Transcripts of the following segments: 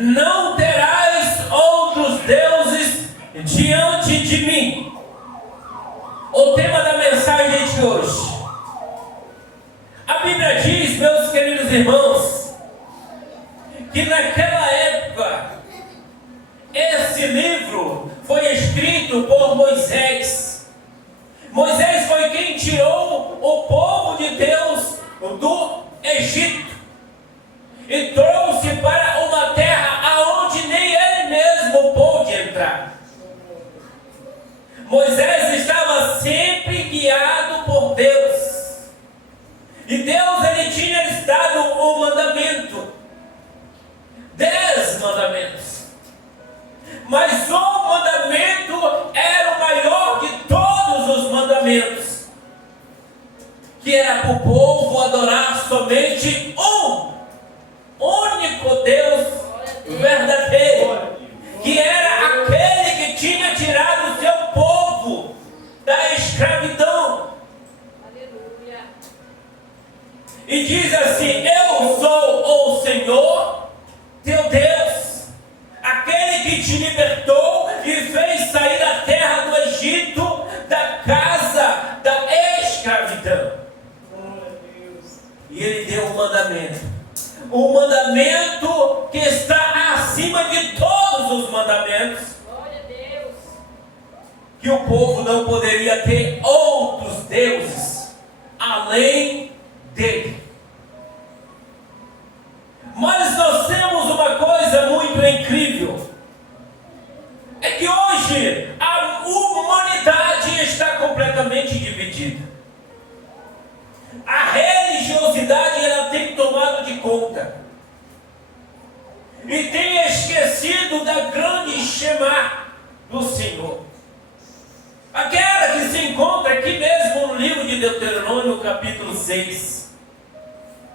não terás outros deuses diante de mim. O tema da mensagem de hoje. A Bíblia diz, meus queridos irmãos, que naquela época, esse livro foi escrito por Moisés. Moisés foi quem tirou o povo de Deus do Egito e trouxe para uma terra aonde nem ele mesmo pôde entrar. Moisés estava sempre guiado por Deus. E Deus, ele tinha lhes dado um mandamento. 10 mandamentos. Mas o mandamento era o maior de todos os mandamentos, que era para o povo adorar somente um único Deus verdadeiro, que era aquele que tinha tirado o seu povo da escravidão. Aleluia. E diz assim: eu sou o Senhor teu Deus, aquele que te libertou e fez sair da terra do Egito, da casa da escravidão. E ele deu um mandamento que está acima de todos os mandamentos, Glória a Deus. que o povo não poderia ter outros deuses além dele. Mas nós temos uma coisa muito incrível, é que hoje a humanidade está completamente dividida. A religiosidade, ela tem tomado de conta e tem esquecido da grande Shema do Senhor, aquela que se encontra aqui mesmo no livro de Deuteronômio, capítulo 6.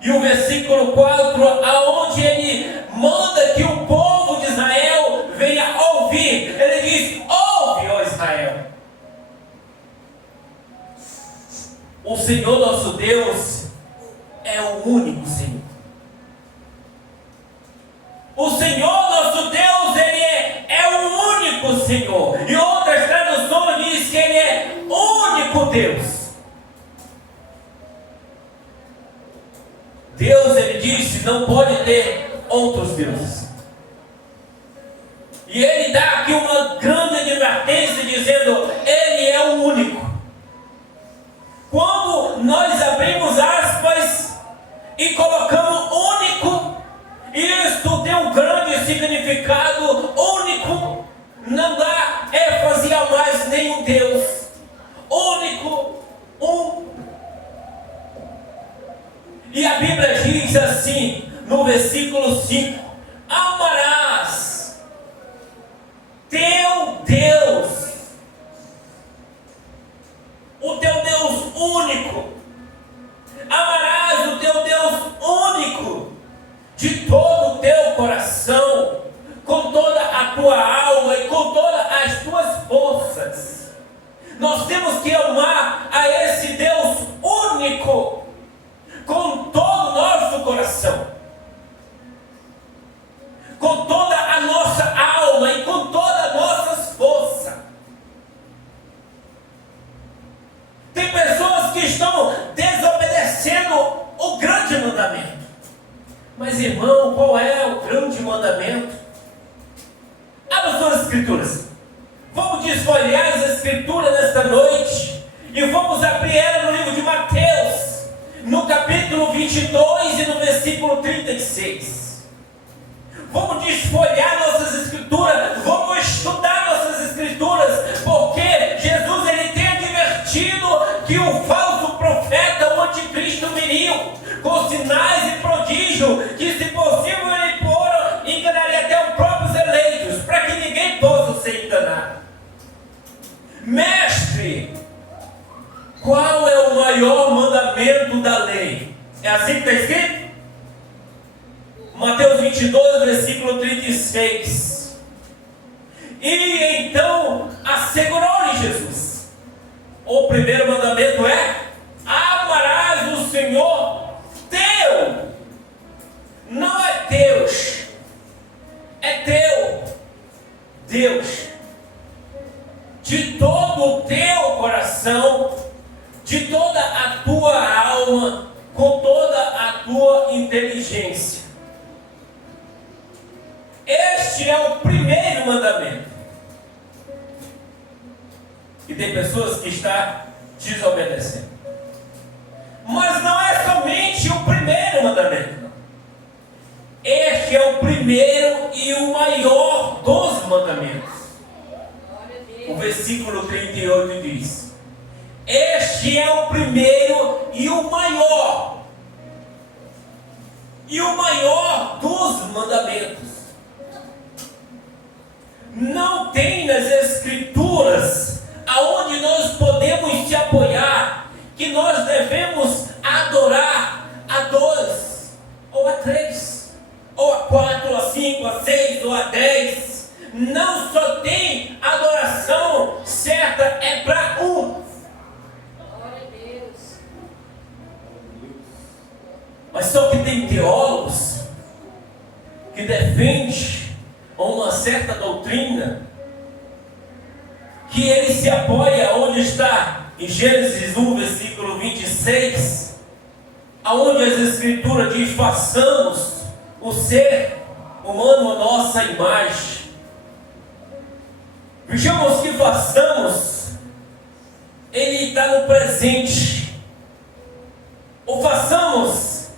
E o versículo 4, aonde ele manda que o povo de Israel venha ouvir. Ele diz: ouve, ó Israel. O Senhor nosso Deus é o único Senhor. O Senhor nosso Deus, ele é o único Senhor. E outras traduções dizem que ele é o único Deus. Deus, ele disse, não pode ter outros deuses. E ele dá aqui uma grande advertência dizendo: ele é o único. Quando nós abrimos aspas e colocamos único, isto tem um grande significado. Único não dá ênfase a mais nenhum Deus. Único, um. E a Bíblia diz assim, no versículo 5: amarás teu Deus, o teu Deus único. Amarás o teu Deus único de todo o teu coração, com toda a tua alma e com todas as tuas forças. Nós temos que amar a esse Deus único com todo o nosso coração, com toda a nossa alma e com toda a nossa força. Tem pessoas que estão desobedecendo o grande mandamento. Mas, irmão, qual é o grande mandamento? Abra suas escrituras. Vamos desfolhar as escrituras nesta noite e vamos abrir ela no livro de Mateus, no capítulo 22 e no versículo 36. Vamos desfolhar nossas escrituras, vamos estudar nossas escrituras, porque Jesus, ele tem advertido que o falso profeta, o anticristo, viria com sinais e prodígios, que se possível ele enganaria até os próprios eleitos, para que ninguém possa ser enganado. Mestre, qual é o maior mandamento da lei? É assim que está escrito? Mateus 22, versículo 36. E então assegurou-lhe Jesus: o primeiro mandamento é: amarás o Senhor teu. Não é Deus, Deus de todo o teu coração, de toda a tua alma, com toda a tua inteligência. Este é o primeiro mandamento. E tem pessoas que estão desobedecendo. Mas não é somente o primeiro mandamento, não. Este é o primeiro e o maior dos mandamentos. O versículo 38 diz: este é o primeiro e o maior dos mandamentos. Não tem nas Escrituras aonde nós podemos se apoiar que nós devemos adorar a 2, ou a 3, ou a 4, ou a 5, a 6, ou a 10. Não só tem adoração certa, é para um. Glória a Deus. Mas só que tem teólogos que defendem uma certa doutrina, que ele se apoia onde está em Gênesis 1, versículo 26, aonde as Escrituras diz: façamos o ser humano a nossa imagem. Vejamos que façamos, ele está no presente. O façamos,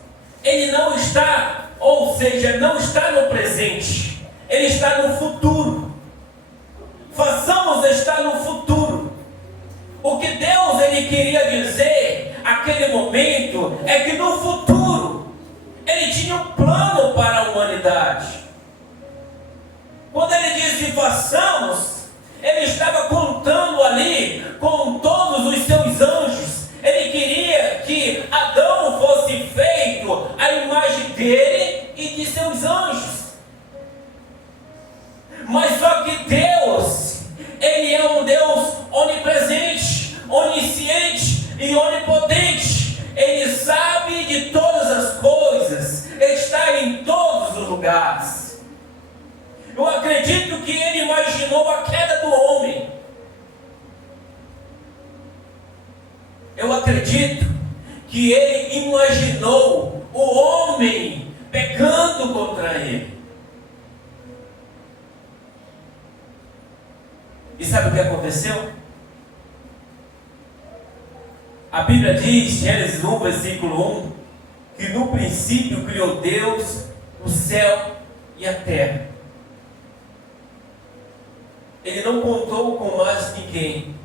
ele não está, ou seja, não está no presente, ele está no futuro. Façamos está no futuro. O que Deus ele queria dizer naquele momento é que no futuro ele tinha um plano para a humanidade. Quando ele disse façamos, ele estava contando ali com todos os seus anjos. Ele queria que Adão fosse feito à imagem dele e de seus anjos. Mas só que Deus, ele é um Deus onipresente, onisciente e onipotente. Ele sabe de todas as coisas, está em todos os lugares. Eu acredito que ele imaginou a queda do homem. Eu acredito que ele imaginou o homem pecando contra ele. E sabe o que aconteceu? A Bíblia diz, Gênesis 1, versículo 1, que no princípio criou Deus o céu e a terra. Ele não contou com mais ninguém.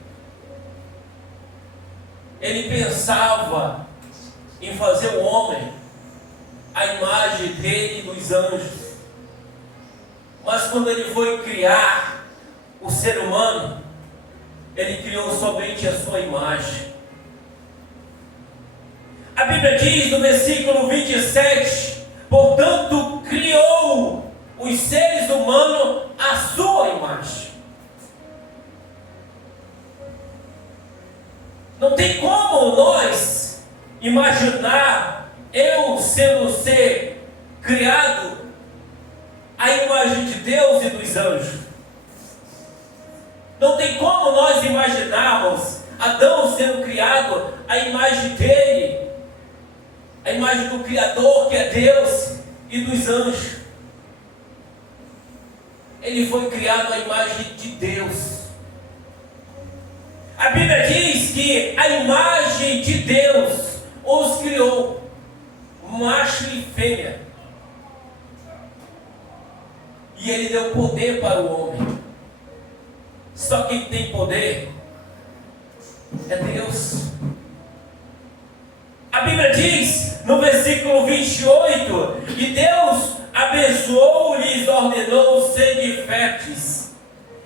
Ele pensava em fazer o homem à imagem dele e dos anjos. Mas quando ele foi criar o ser humano, ele criou somente a sua imagem. A Bíblia diz no versículo 27, portanto criou os seres humanos à sua imagem. Não tem como nós imaginar eu sendo um ser criado à imagem de Deus e dos anjos. Não tem como nós imaginarmos Adão sendo criado à imagem dele, a imagem do Criador, que é Deus, e dos anjos. Ele foi criado à imagem de Deus. A Bíblia diz que a imagem de Deus os criou, macho e fêmea. E ele deu poder para o homem. Só quem tem poder é Deus. A Bíblia diz no versículo 28, e Deus abençoou e lhes ordenou: sede férteis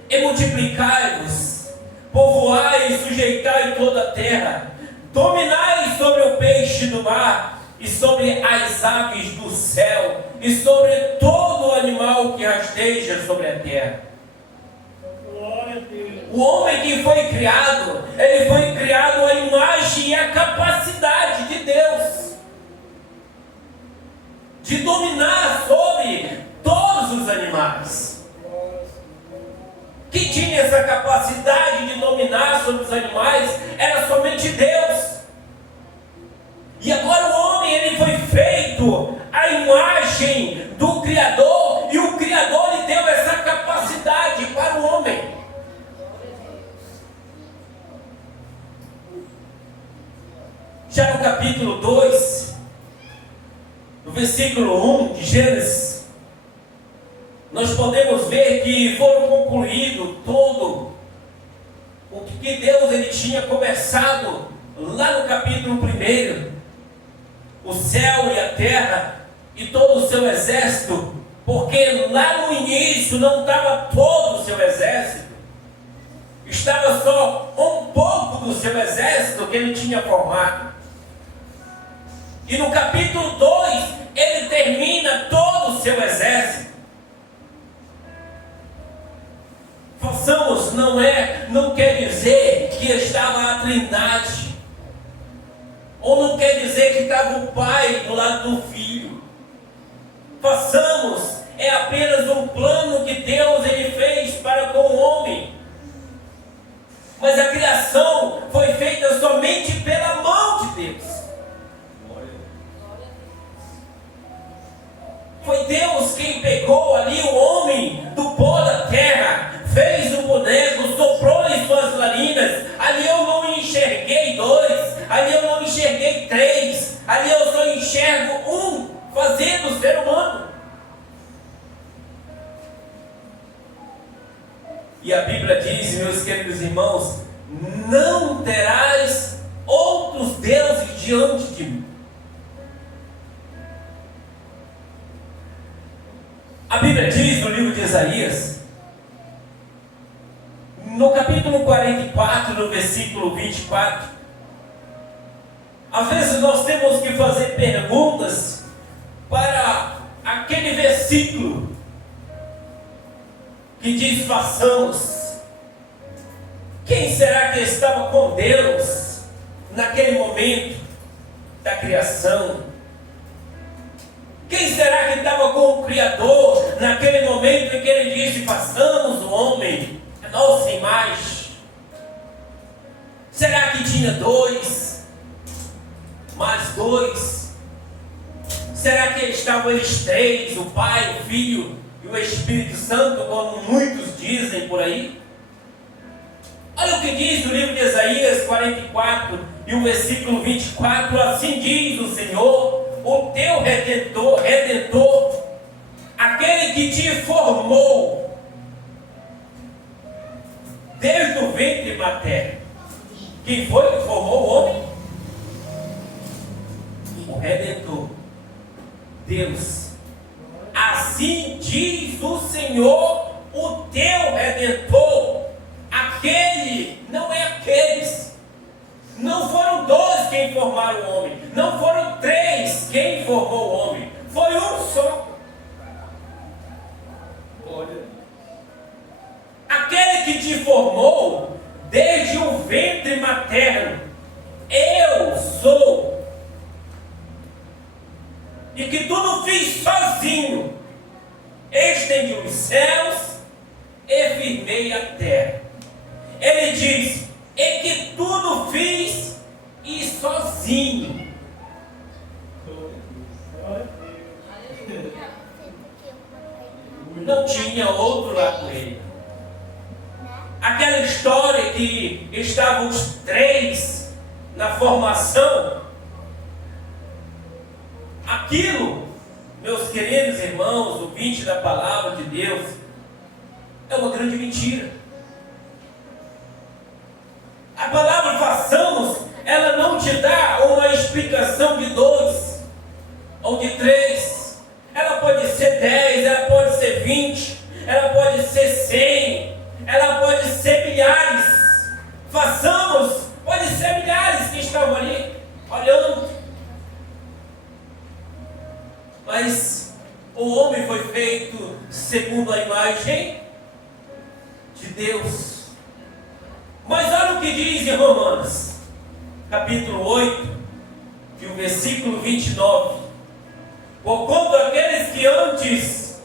e multiplicai-vos, povoai e sujeitai toda a terra, dominai sobre o peixe do mar, e sobre as aves do céu, e sobre todo animal que rasteja sobre a terra. O homem que foi criado, ele foi criado à imagem e à capacidade de Deus, de dominar sobre todos os animais. Quem tinha essa capacidade de dominar sobre os animais era somente Deus. E agora o homem, ele foi feito à imagem do Criador, e o Criador lhe deu essa capacidade para o homem. Já no capítulo 2, no versículo 1 de Gênesis, nós podemos ver que foram concluídos todo o que Deus ele tinha começado lá no capítulo 1, o céu e a terra e todo o seu exército, porque lá no início não estava todo o seu exército, estava só um pouco do seu exército que ele tinha formado. E no capítulo 2, ele termina todo o seu exército. Façamos, não quer dizer que estava a Trindade, ou não quer dizer que estava o Pai do lado do Filho. Façamos é apenas um plano que Deus ele fez para com o homem. Mas a criação foi feita somente pela mão de Deus. Foi Deus quem pegou ali o homem do pó da terra, fez o boneco, soprou em suas narinas. Ali eu não enxerguei 2, ali eu não enxerguei 3, ali eu só enxergo um fazendo o ser humano. E a Bíblia diz, meus queridos irmãos, não terás outros deuses diante de mim. A Bíblia diz no livro de Isaías, no capítulo 44, no versículo 24, às vezes nós temos que fazer perguntas para aquele versículo que diz: façamos. Quem será que estava com Deus naquele momento da criação? Quem será que estava com o Criador naquele momento em que ele disse: façamos o homem a nossa imagem? Será que tinha 2, mais 2? Será que estavam eles 3, o Pai, o Filho e o Espírito Santo, como muitos dizem por aí? Olha o que diz no livro de Isaías 44 e o versículo 24: assim diz o Senhor, o teu redentor, aquele que te formou desde o ventre materno. Quem foi que formou o homem? O Redentor, Deus. Assim diz o Senhor, o teu Redentor. Aquele, não é aqueles. Não foram 2 quem formaram o homem, não foram 3 quem formou o homem, foi um só. Aquele que te formou desde o ventre materno, eu sou, e que tudo fiz sozinho, estendi os céus e firmei a terra. Ele diz: e que tudo fiz e sozinho. Não tinha outro lá com ele. Aquela história que estavam os 3 na formação, aquilo, meus queridos irmãos, ouvintes da palavra de Deus, é uma grande mentira. A palavra façamos, ela não te dá uma explicação de 2 ou de 3. Ela pode ser 10, ela pode ser 20, ela pode ser 100, ela pode ser milhares. Façamos, pode ser milhares que estavam ali olhando. Mas o homem foi feito segundo a imagem de Deus. Mas olha o que diz em Romanos, capítulo 8, e o versículo 29. Porquanto aqueles que antes,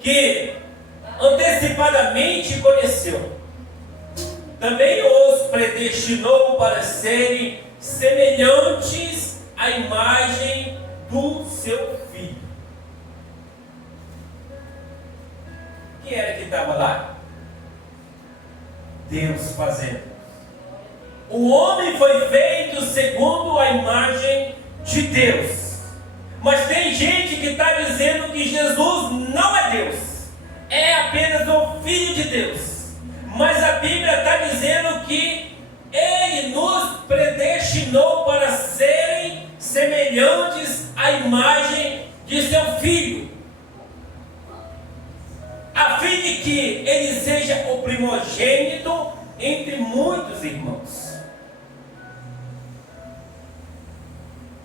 que anteciparam antecipadamente conheceu, também os predestinou para serem semelhantes à imagem do seu Filho. Quem era que estava lá? Deus fazendo. O homem foi feito segundo a imagem de Deus. Mas tem gente que está dizendo que Jesus não é Deus, é apenas o Filho de Deus. Mas a Bíblia está dizendo que Ele nos predestinou para serem semelhantes à imagem de seu Filho, a fim de que Ele seja o primogênito entre muitos irmãos.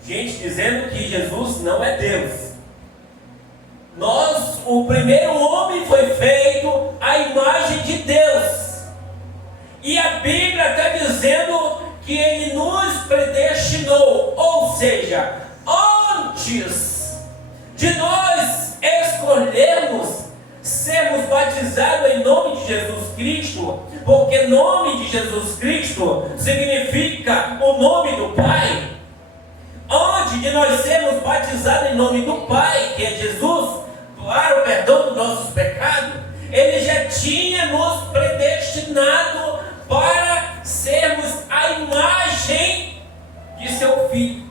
Gente dizendo que Jesus não é Deus. O primeiro homem foi feito à imagem de Deus. E a Bíblia está dizendo que Ele nos predestinou. Ou seja, antes de nós escolhermos sermos batizados em nome de Jesus Cristo, porque nome de Jesus Cristo significa o nome do Pai. Antes de nós sermos batizados em nome do Pai, que é Jesus, para o perdão dos nossos pecados, Ele já tinha nos predestinado para sermos a imagem de seu Filho.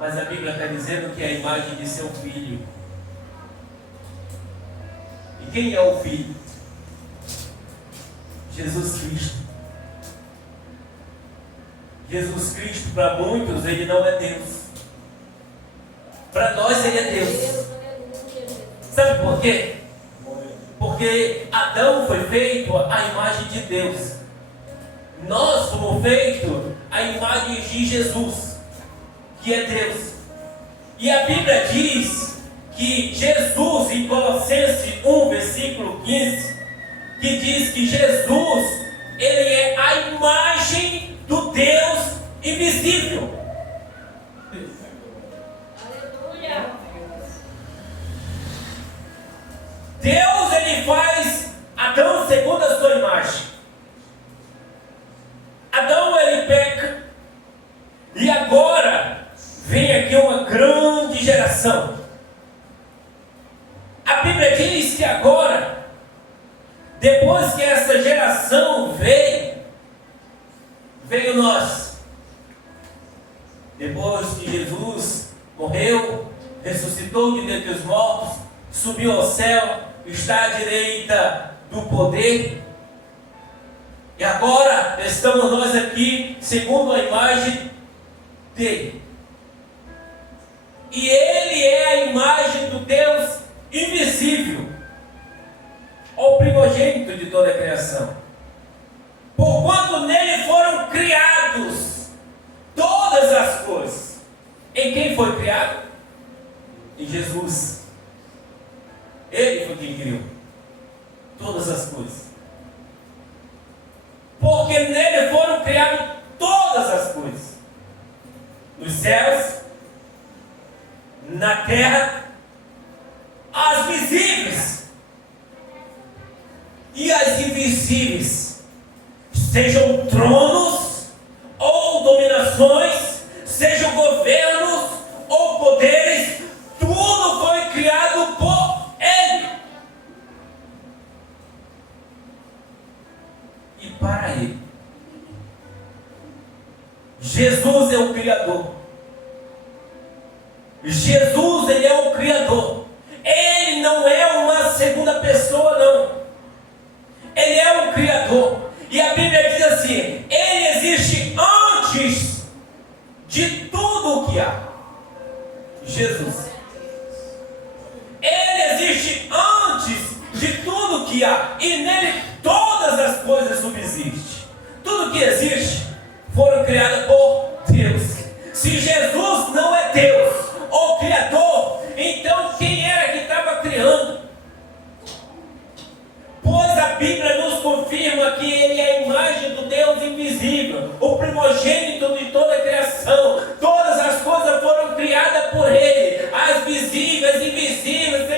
Mas a Bíblia está dizendo que é a imagem de seu Filho. E quem é o Filho? Jesus Cristo. Jesus Cristo, para muitos, Ele não é Deus. Para nós, Ele é Deus. Sabe por quê? Porque Adão foi feito à imagem de Deus. Nós fomos feitos à imagem de Jesus, que é Deus. E a Bíblia diz que Jesus, em Colossenses 1, versículo 15, que diz que Jesus, Ele é a imagem do Deus invisível. Aleluia. Deus, Ele faz Adão segundo a sua imagem. Adão, ele peca. E agora vem aqui uma grande geração. A Bíblia diz que agora, depois que essa geração veio nós. Depois que Jesus morreu, ressuscitou de dentre os mortos, subiu ao céu, está à direita do poder. E agora estamos nós aqui segundo a imagem dele. E ele é a imagem do Deus invisível, o primogênito de toda a criação. Porquanto nele foram criados todas as coisas. Em quem foi criado? Em Jesus. Ele foi quem criou todas as coisas. Porque nele foram criadas todas as coisas. Nos céus, na terra, as visíveis e as invisíveis, sejam tronos ou dominações, sejam governos ou poderes, tudo foi criado por Ele e para Ele. Jesus é o Criador. Jesus, Ele é o Criador. Ele não é uma segunda pessoa, não. Ele é o Criador. E a Bíblia diz assim: Ele existe antes de tudo o que há. Jesus. Ele existe antes de tudo o que há. E nele todas as coisas subsistem. Tudo que existe foram criadas por Deus. Se Jesus não é Deus, o Criador, então quem era que estava criando? Pois a Bíblia nos confirma que Ele é a imagem do Deus invisível, o primogênito de toda a criação. Todas as coisas foram criadas por Ele, as visíveis e invisíveis,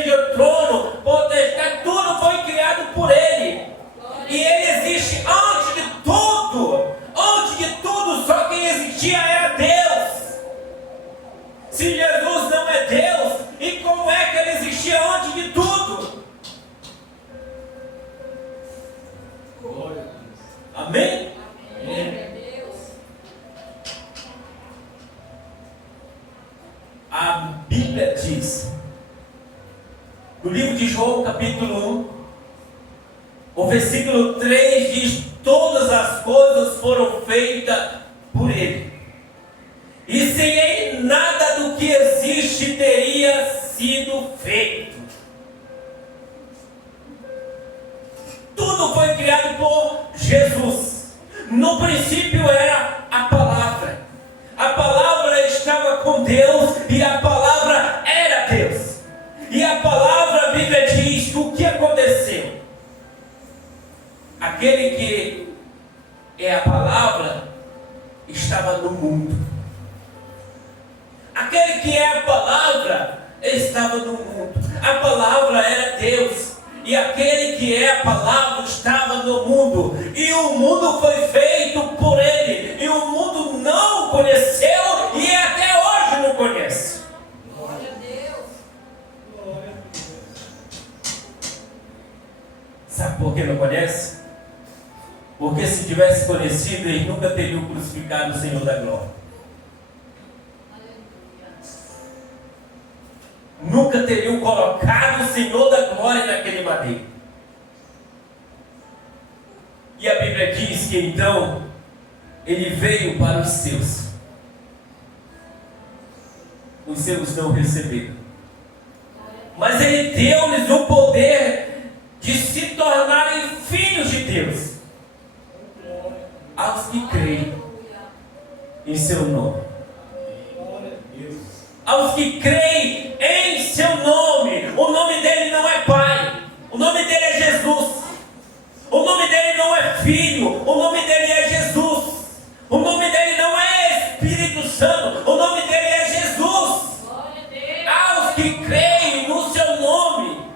No livro de João, capítulo 1, o versículo 3 diz: todas as coisas foram feitas por Ele, e sem Ele nada do que existe teria sido feito. Tudo foi criado por Jesus. No princípio era a palavra. A palavra estava com Deus e a palavra era Deus. E a palavra, a Bíblia diz o que aconteceu. Aquele que é a palavra estava no mundo. Aquele que é a palavra estava no mundo. A palavra era Deus. E aquele que é a palavra estava no mundo. E o mundo foi feito por Ele. E o mundo não o conheceu e até hoje não conhece. Glória a Deus. Glória a Deus. Sabe por que não conhece? Porque se tivesse conhecido, eles nunca teriam crucificado o Senhor da glória. Nunca teriam colocado o Senhor da glória naquele madeiro. E a Bíblia diz que então Ele veio para os seus. Os seus não receberam. Mas Ele deu-lhes o poder de se tornarem filhos de Deus, aos que creem em seu nome. Glória a Deus. Aos que creem em seu nome. O nome dele não é Pai, o nome dele é Jesus. O nome dele não é Filho, o nome dele é Jesus. O nome dele não é Espírito Santo, o nome dele é Jesus. Glória a Deus. Aos que creem no seu nome.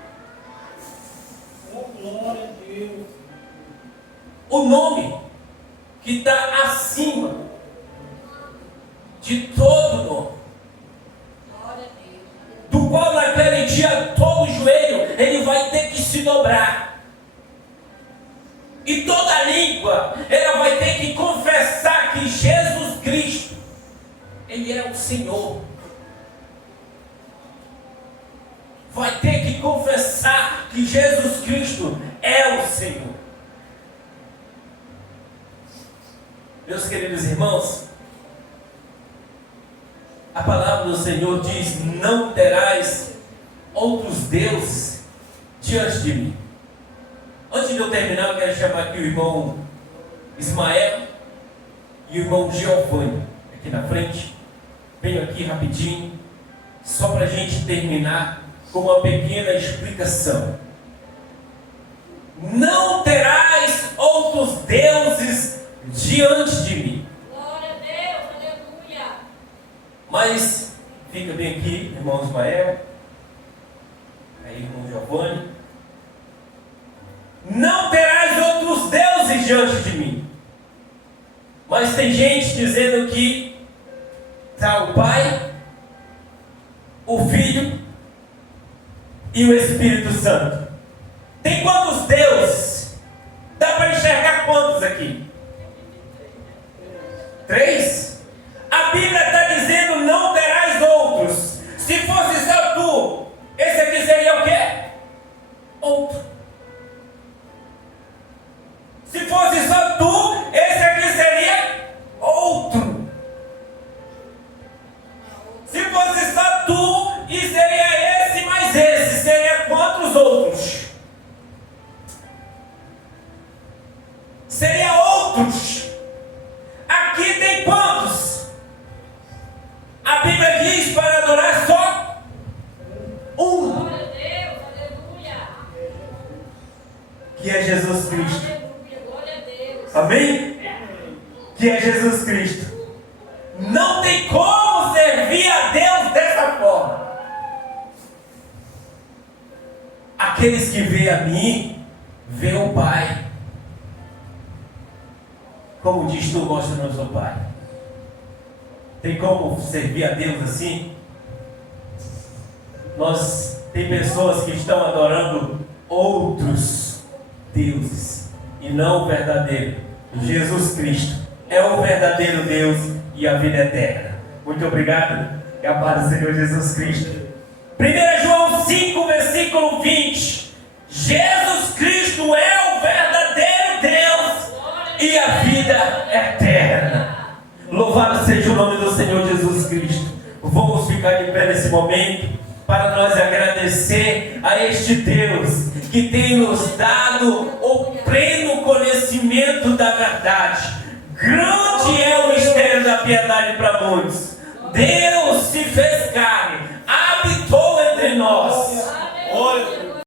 Oh, glória a Deus. O nome que está acima de todo nome, Glória a Deus. do qual naquele dia todo joelho ele vai ter que se dobrar, e toda língua ela vai ter que confessar que Jesus Cristo, Ele é o Senhor. Vai ter que confessar que Jesus Cristo é o Senhor. Meus queridos irmãos, a palavra do Senhor diz: não terás outros deuses diante de mim. Antes de eu terminar, eu quero chamar aqui o irmão Ismael e o irmão Giovanni, aqui na frente. Venho aqui rapidinho, só para a gente terminar com uma pequena explicação. Não terás outros deuses diante de mim. Glória a Deus. Aleluia. Mas fica bem aqui, irmão Ismael, aí irmão Giovanni. Não terás outros deuses diante de mim. Mas tem gente dizendo que está o Pai, o Filho e o Espírito Santo. Tem quantos deuses? Dá para enxergar quantos aqui? 3? A Bíblia está dizendo: não terás outros. Se fosse só tu, esse aqui seria o quê? Outro. Se fosse só tu, esse aqui seria outro. Se fosse só tu, e seria esse mais esse, seria quantos outros? Seria outros. Aqui tem quantos? A Bíblia diz para adorar só um, Glória a Deus. Aleluia. que é Jesus Cristo. Aleluia. Glória a Deus. Amém? Que é Jesus Cristo. Não tem como servir a Deus dessa forma. Aqueles que veem a mim, veem o Pai. Como diz tu, mostra-nos o Pai. Tem como servir a Deus assim? Tem pessoas que estão adorando outros deuses e não o verdadeiro. Jesus Cristo é o verdadeiro Deus e a vida eterna. Muito obrigado. E a paz do Senhor Jesus Cristo. 1 João 5, versículo 20. Vamos ficar de pé nesse momento para nós agradecer a este Deus que tem nos dado o pleno conhecimento da verdade. Grande é o mistério da piedade para muitos. Deus se fez carne,